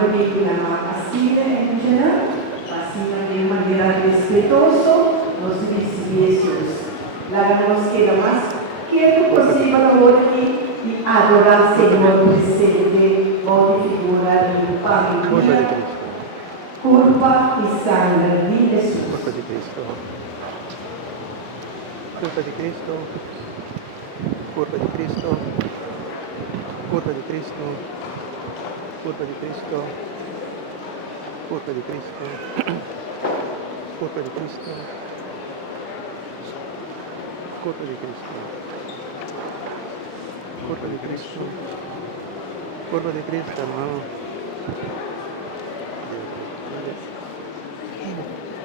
berbeda nama kasihnya yang jelas, kasihnya yang manera respetuoso, nos dice Jesús. La nos queda más que posible oggi di adorare il Signore presente, o di figura di famiglia, curva e sangue di Gesù. Curva di Cristo. Curva di Cristo. Curva di Cristo. Curva di Cristo. Curva di Cristo. Curva di Cristo. Curva di Cristo. Curva di Cristo. Curva di Cristo. Curva di Cristo, no.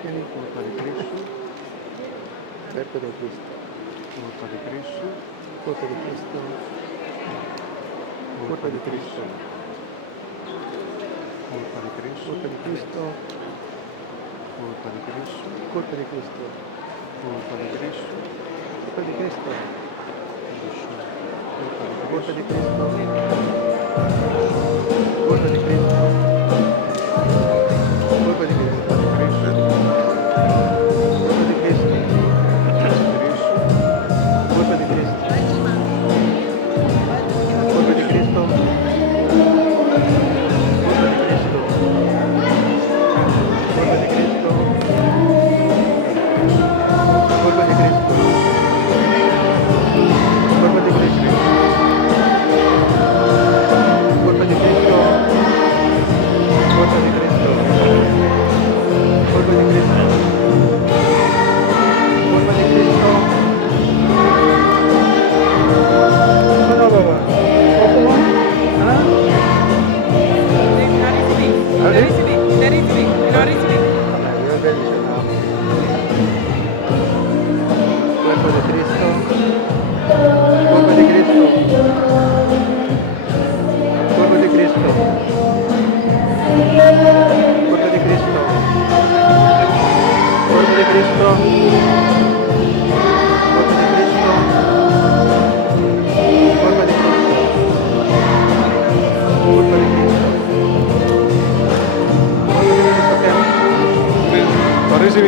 Tieni curva di Cristo. Verbo di Cristo. Curva di Cristo. Curva di Cristo. Curva di Cristo. Curva di Cristo. Curva di Cristo. Curva di Cristo. Curva di Cristo. Curva di Cristo. Curva di Cristo. Curva di Cristo. Curva di Cristo. Curva di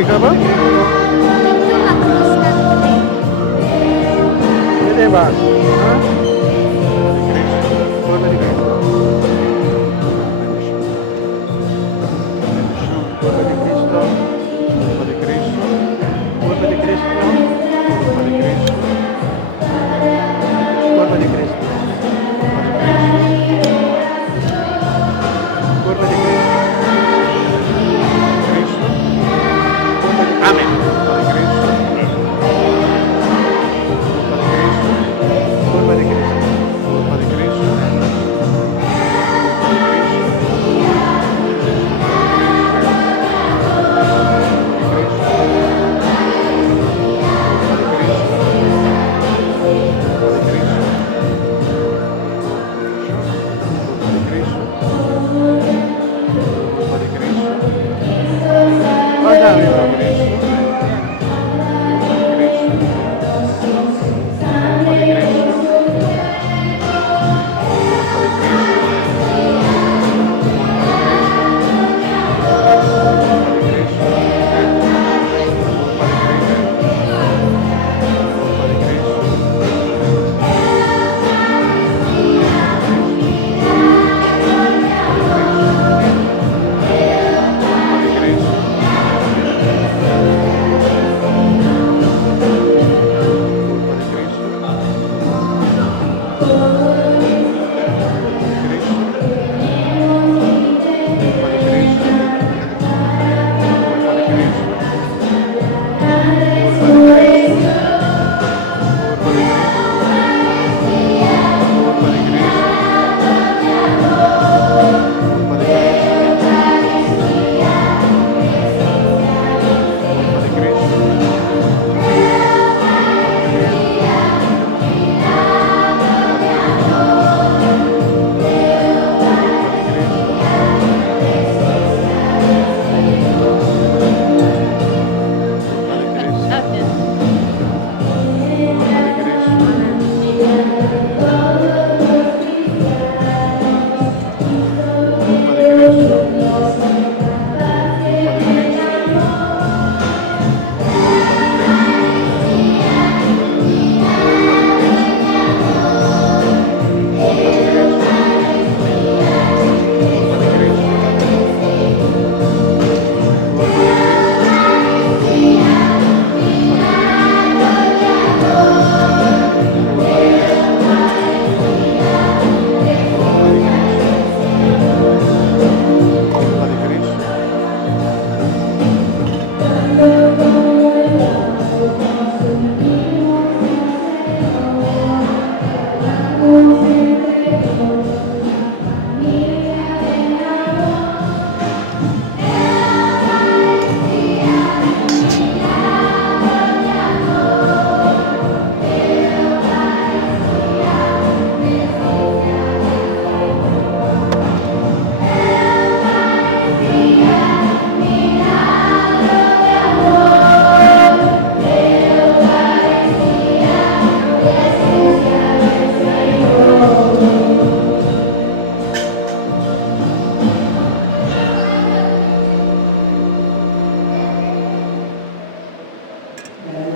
apa? Ini Mas. Curva di Cristo. Curva di Cristo. Curva di Cristo. Curva di Cristo. Curva di Cristo. Curva di Cristo. Curva di Cristo. Amen. Curva di Cristo. Curva di Cristo. Curva di Cristo.